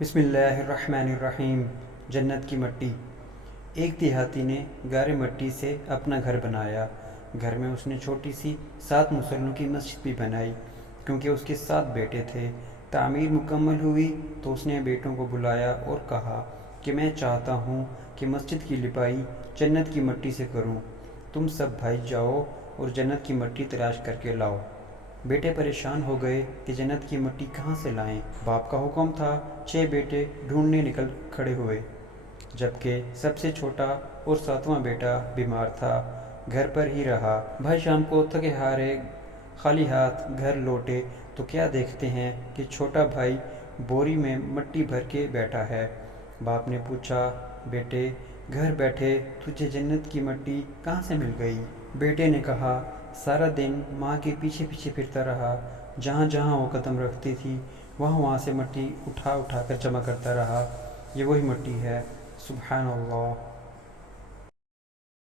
بسم اللہ الرحمن الرحیم۔ جنت کی مٹی۔ ایک دیہاتی نے گارے مٹی سے اپنا گھر بنایا۔ گھر میں اس نے چھوٹی سی 7 مسلوں کی مسجد بھی بنائی، کیونکہ اس کے 7 بیٹے تھے۔ تعمیر مکمل ہوئی تو اس نے بیٹوں کو بلایا اور کہا کہ میں چاہتا ہوں کہ مسجد کی لپائی جنت کی مٹی سے کروں۔ تم سب بھائی جاؤ اور جنت کی مٹی تلاش کر کے لاؤ۔ بیٹے پریشان ہو گئے کہ جنت کی مٹی کہاں سے لائیں۔ باپ کا حکم تھا۔ 6 بیٹے ڈھونڈنے نکل کھڑے ہوئے، جبکہ سب سے چھوٹا اور 7واں بیٹا بیمار تھا، گھر پر ہی رہا۔ بھائی شام کو تھکے ہارے خالی ہاتھ گھر لوٹے تو کیا دیکھتے ہیں کہ چھوٹا بھائی بوری میں مٹی بھر کے بیٹھا ہے۔ باپ نے پوچھا، بیٹے گھر بیٹھے تجھے جنت کی مٹی کہاں سے مل گئی؟ بیٹے نے کہا، سارا دن ماں کے پیچھے پیچھے پھرتا رہا، جہاں جہاں وہ قدم رکھتی تھی وہاں سے مٹی اٹھا اٹھا کر جمع کرتا رہا۔ یہ وہی مٹی ہے۔ سبحان اللہ۔